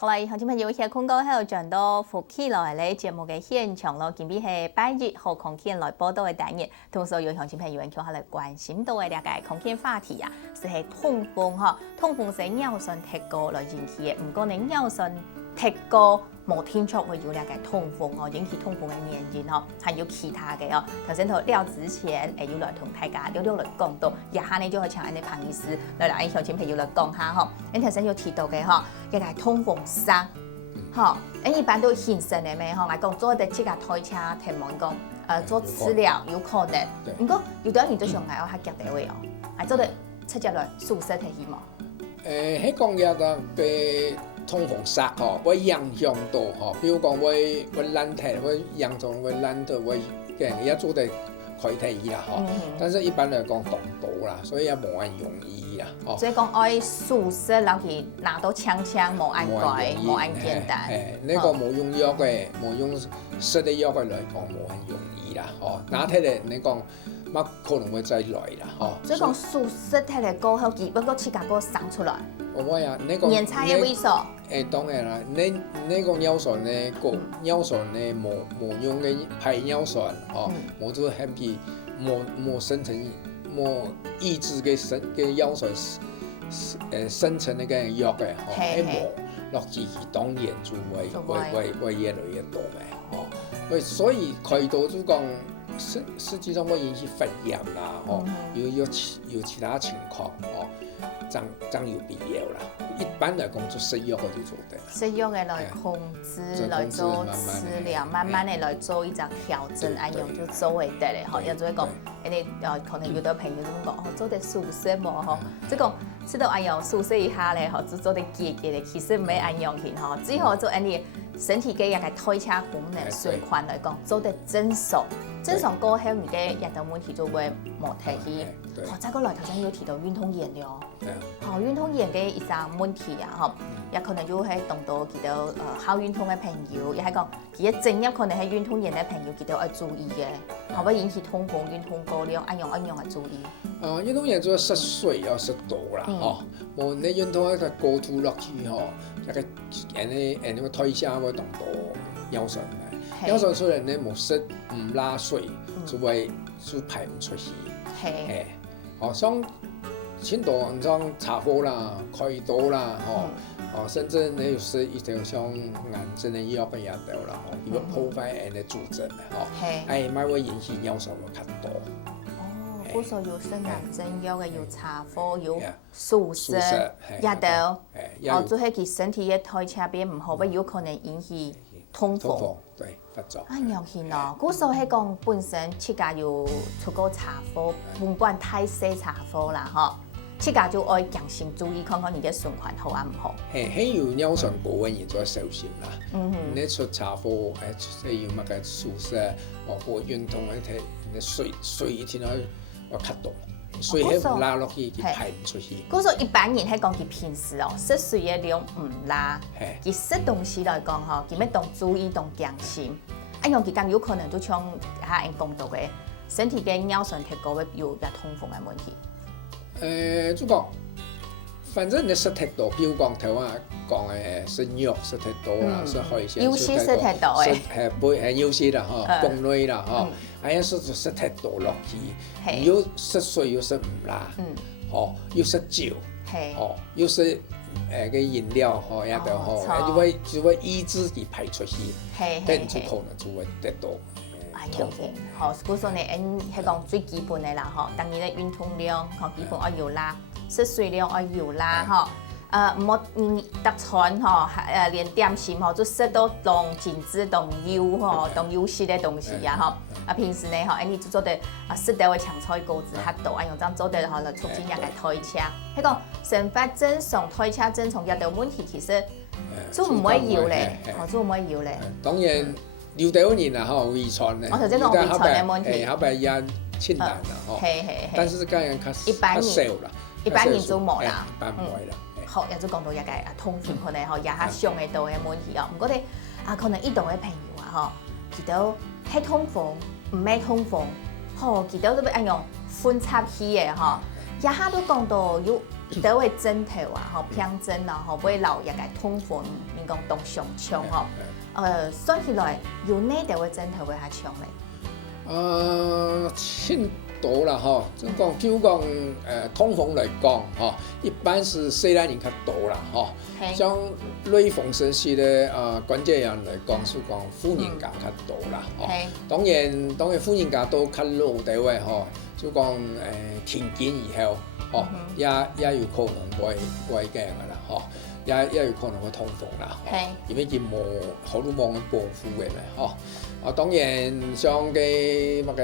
好啦，乡亲朋友，現廣告喺度轉到福起來咧節目嘅現場咯，今日係8月號空間來報道嘅單元，同所有鄉親朋友哋嚟關心到嘅呢個空間話題啊，係痛風嗬，痛風係尿酸提高來引起嘅，唔過你尿酸提高冇聽出會有呢個痛風哦，引起痛風嘅原因嗬，還有其他嘅哦。頭先到料之前，有來同大家聊來講到，一下呢就可以請我哋彭醫師來鄉親朋友來講下嗬。你頭先有提到嘅嗬，一個痛風霜，嗬，一般都現成嘅咩嗬？我講做啲即個推車聽聞講，做治療有可能，不過有啲人都想係我客家地位哦，係做啲出隻來素食提起嘛。喺講嘢嘅痛風霜嗬，會影響到嗬，比如講會爛體，會嚴重會爛到會嘅，一做啲開體啊嗬。但是一般嚟講動到啦，所以也冇咁容易啊。所以講愛素食，然後佢拿到槍冇按怪，冇按簡單。呢個冇用藥嘅，冇用食啲藥嘅嚟講冇咁容易啦，嗬。拿睇嚟你講，乜可能會再來啦，嗬。所以講素食睇嚟過後，佢不過切架個生出來。我呀，你講年差嘅萎縮。當然啦，你個尿酸咧，個尿酸咧冇用嘅排尿酸，嗬，冇做係比冇生成冇抑制嘅尿酸生成嘅藥嘅，係冇落去當然就會越來越多嘅，嗬。所以佢到就講實際上會引起肺炎啦，嗬，有其他情況，嗬。真有必要啦！一般嚟講，做食藥嗰啲做得。食藥嘅來控制，來做治療，慢慢嘅來做一種調整，按樣就做會得咧。嗬，有做一個，你可能有啲朋友咁講，做啲素食冇嗬，即係講食到按樣素食一下咧，嗬，就做啲結嘅，其實唔係按樣去嗬，只好做你身體嘅一個推車功能循環來講，做得正常。正常過後，你嘅一道問題就會冇提起。再過來頭先有提到運動員了，好運動員嘅一種問題啊，嗬，也可能就係動到幾多考運動嘅朋友，也係講佢嘅正業可能係運動員嘅朋友幾多要注意嘅，可唔可以引起痛風、運動過量，按樣要注意。運動員做食水要食多啦，嗬，冇你運動一個過度落去嗬，一個你個推車會動到尿酸嘅，尿酸出嚟你冇食唔拉水，就會就排唔出去，係。哦，像青島像茶貨啦、開刀啦，甚至你有時一條像癌症嘅藥嘅也得啦，如果破壞人嘅組織，咪會引起尿酸會較多。哦，嗰時候有生癌症藥嘅，有茶貨，有素食也得，做係佢身體嘅代謝變唔好，會有可能引起痛風。對，發作。有見咯，嗰時候係講本身自家要出個茶貨，唔管太細茶貨啦，嗬，自家就愛強心注意，看看你嘅循環好啊唔好。係有尿酸高嘅人就要小心啦。你出茶貨，要乜嘅素食，或運動嗰啲，你水一天要吸到。水係拉落去，佢排唔出去。嗰時候一般人係講佢平時食水嘅量唔拉，佢食東西來講嗬，佢咩當注意當強心，一樣佢講有可能就像下人講到嘅，身體嘅尿酸提高會有一痛風嘅問題。就講，反正你食太多，比如講台灣講嘅食肉食太多啦，食海鮮尤其食太多嘅，係尤其啦嗬，崩類啦嗬。食太多落去，又食水又食唔辣，又食酒，又食個飲料，一度就會抑制佢排出去，跟住可能就會得到痛風。嗰時候你係講最基本嘅啦，嗬，當然咧運動量，基本要有啦，食水量要啦，嗬。唔好特餐嗬，連點心嗬，就食到當精致、當油嗬、當油脂嘅東西啊嗬。平時咧嗬，你就做啲適當嘅青菜膏子嚇到，用咁做啲嗬來促進一個推車。係講生活正常、推車正常，一道問題其實都唔會有咧，都唔會有咧。當然有啲人啊嗬，遺傳咧，我頭先講遺傳嘅問題，後邊也親人啦嗬。係。但是個人較少啦，一般人就冇啦，一般唔會啦。好，又就講到一個痛風可能嗬，也係上嘅到嘅問題哦。唔過你可能呢度嘅朋友啊，嗬，佢都係痛風，唔係痛風，嗬，佢都要按樣分插起嘅嗬。一下都講到有倒位枕头啊，吼偏枕啊，吼会留一个痛风，民讲动上冲吼。算起来有哪倒位枕头会较冲咧？挺多啦吼，就讲通风来讲吼，一般是西南人较多啦吼。像类风湿性的关节炎来讲，是讲妇人家较多啦吼。当然妇人家都较老地位吼，就讲停经以后吼，也有可能会惊噶啦吼。也有可能會痛風啦，因為佢荷爾蒙嘅保護嘅嘛，嗬。當然像嘅乜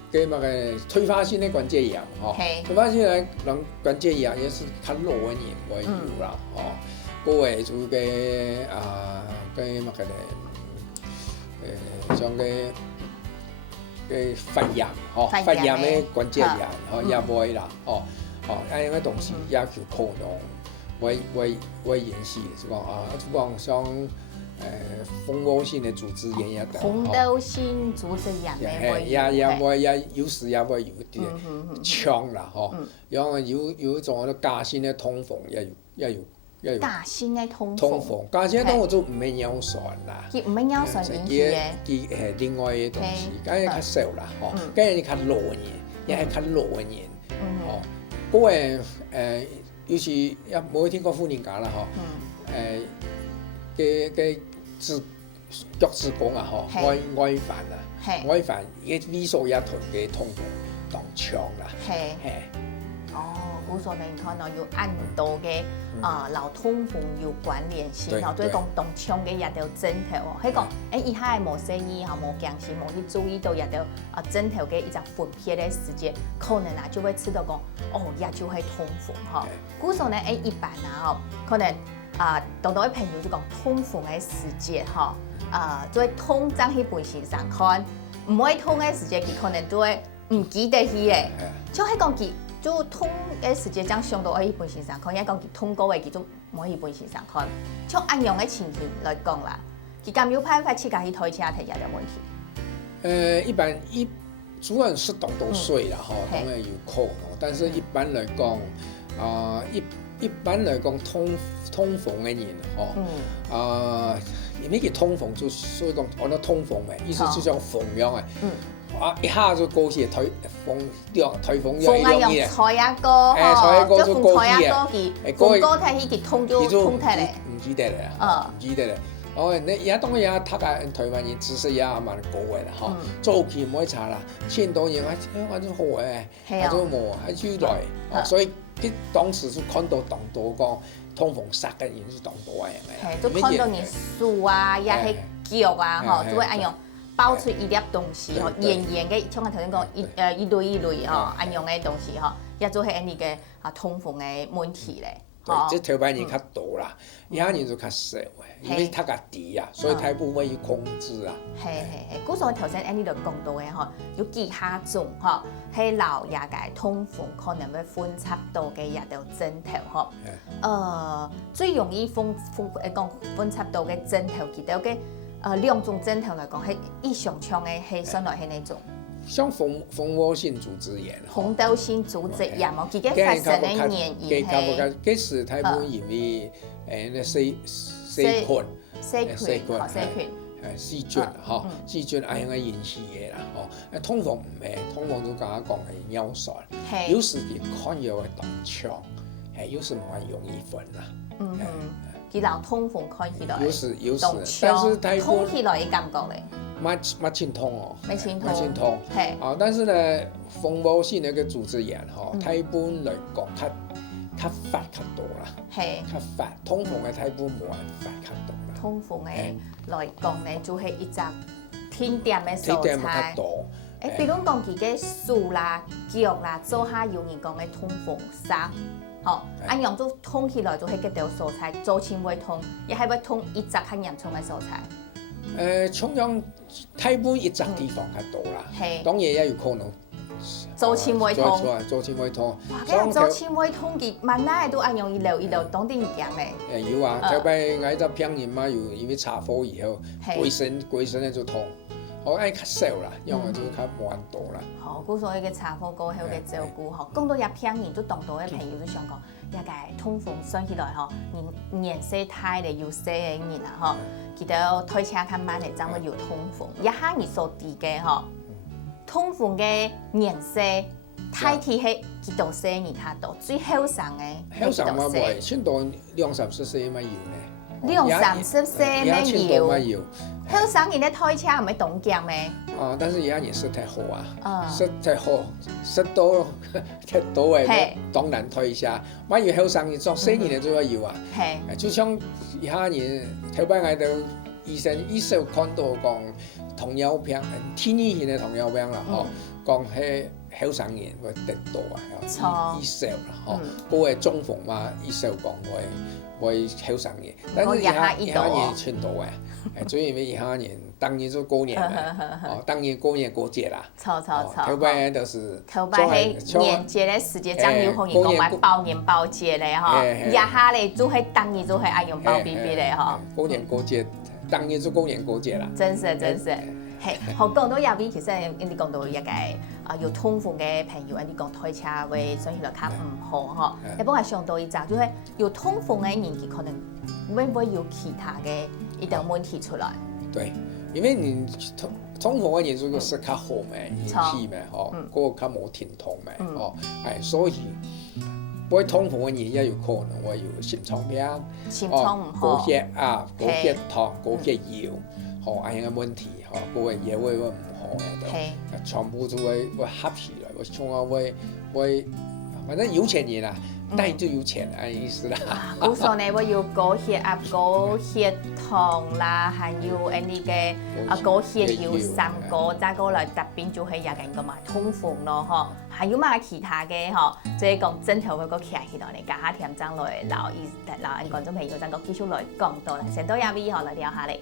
嘅退化性嘅關節炎，退化性嘅關節炎也是較老嘅人會有啦，嗰個就嘅嘅乜嘅像嘅發炎，發炎嘅關節炎，也會啦，因為東西也有可能。會引起是講像蜂窩性的組織炎也得，蜂窩性組織炎也有時也會有啲嗆啦，然後有一種假性的痛風也有。假性的痛風，假性的痛風就唔係尿酸啦，佢唔係尿酸引起嘅，佢係另外嘅東西，梗係較少啦，梗係較老嘅人，也係較老嘅人，嗰個尤其也冇聽過婦人家啦，嘅腳趾公啊，外翻啊，外翻嘅微縮一團嘅痛風當槍啦，古時你可能要按到嘅老痛風有關聯性，然後對講當槍嘅一條枕頭，佢講以下冇生意嚇，冇驚死，冇去注意到一條枕頭嘅一隻分別嘅時間，可能就會知道講也就係痛風嚇。古時呢一般可能當到啲朋友就講痛風嘅時節就會痛爭喺本身上看，唔會痛嘅時節佢可能都會唔記得去嘅，就係講佢。就痛嘅時節，將上到喺本身上看，因為講佢痛過嘅，佢就唔可以本身上看。從按樣嘅情形來講啦，佢咁有辦法自家去推車睇有冇問題？一般主要是動到水啦，當然有可能，但是一般來講，一般來講痛風嘅人，因為佢痛風就所以講我哋痛風嘅，意思就像風樣嘅。一下就過去颱風就一樣嘢。菜一個，即係菜一個，佢風過睇起佢痛就痛睇咧。唔記得啦，唔記得啦。你而家當然也睇下台灣人知識也蠻高嘅啦，嗬。早期唔可以查啦，前多年我都好嘅，我都冇喺處來，所以佢當時就看到當多講痛風殺嘅人是當多嘅人嘅。就看到你樹啊，也係腳啊，嗬，就會按樣。包出一粒東西嗬，圓圓嘅，像我頭先講一類嗬，按樣嘅東西嗬，也就係呢個痛風嘅問題咧。即係台灣人較多啦，亞人就較少嘅，因為佢較低啊，所以佢唔會控制啊。係，嗰時我頭先呢度講到嘅嗬，有幾下種嗬，係留一個痛風可能會分插到嘅一條枕頭嗬。最容易分插到嘅枕頭，記得嘅。兩種枕頭嚟講，係以上槍嘅係上來係哪種？像蜂窩性組織炎。蜂窩性組織炎哦，佢嘅發生嘅原因係。嗰時睇本因為那細菌，細菌嚇，細菌係應該引起嘅啦，嗬。通風唔係，通風就講係尿酸，有時佢看藥會當槍，有時唔係容易分啦。佢留痛風開起來，有時，但是台痛起來嘅感覺咧，冇清痛哦，冇痛，係，但是呢，蜂窩性那個組織炎台本來講較發較多啦，較發，痛風嘅台本冇人發較多啦。痛風嘅來講咧，就係一隻甜點嘅素菜，比如講佢嘅樹啦、腳啦，做下有人講嘅痛風沙。按樣都痛起來就係嗰條蔬菜，做前會痛，亦係會痛一隻較嚴重嘅蔬菜。重陽台本一隻地方較多啦，當然也有可能做前會痛。做前會痛。哇！咁做前會痛嘅，萬奶都按樣一路當啲唔驚咧。有啊，特別我就病人嘛，因為查火以後，鬼神咧就痛。我愛較少啦，用嘅就是較無咁多啦。好，故所以嘅查甫過後嘅照顧吼，講到一片人都當到嘅朋友都想講，一個痛風算起來吼，年歲大嘅有些嘅人啊吼，佢到推車較慢嘅，怎麼有痛風？一下你所知嘅吼，痛風嘅年歲大體係幾多歲人較多？最後生嘅後生嘛袂，差唔多20-30歲咪有呢。 20-30歲咪有。後生人咧推車唔係凍腳咩？哦，但是而家也食太好啊，食太好，食多太多嘅，當然推車。咪要後生人做細年嘅都要啊。係，就像而家人頭擺嗌到醫生醫生看到講糖尿病，天然型嘅糖尿病啦，吼，講係後生人會得多啊，醫生啦，吼，嗰個中風嘛，醫生講會後生人，但是而家人全多嘅。所以咪而家人當年就過年啦，哦，當年過年過節啦，錯。頭擺都是頭擺係年節咧時節，張有紅人講買包年包節咧吼，而下咧做係當年做係愛用包 B B 咧吼。過年過節，當年就過年過節啦。真是，係，好講到入邊，其實你講到一個有痛風嘅朋友，你講推車會所以來較唔好吼。一般係上到一集，就係有痛風嘅人，佢可能會唔會有其他嘅一點問題出來？對，因為你痛風嘅人如果食較好咩，引起咩，吼，嗰個較冇疼痛咩，吼，係所以會痛風嘅人也有可能會有心臟病、心臟唔好、高血壓、高血糖、高血油，吼，咁樣嘅問題，吼，嗰個嘢會唔好嘅，全部都會合起來，會從而會，反正有錢人啦。但就有錢嘅意思啦。故所呢，我有高血壓、高血糖啦，還有呢個高血油三個，再過來特別就係有人個買痛風咯，嗬。還有嘛其他嘅嗬，即係講整條嗰個劇起來嚟，加下添增來留意，留人觀眾朋友再個繼續來講到啦，成多一位嗬來聊下嚟。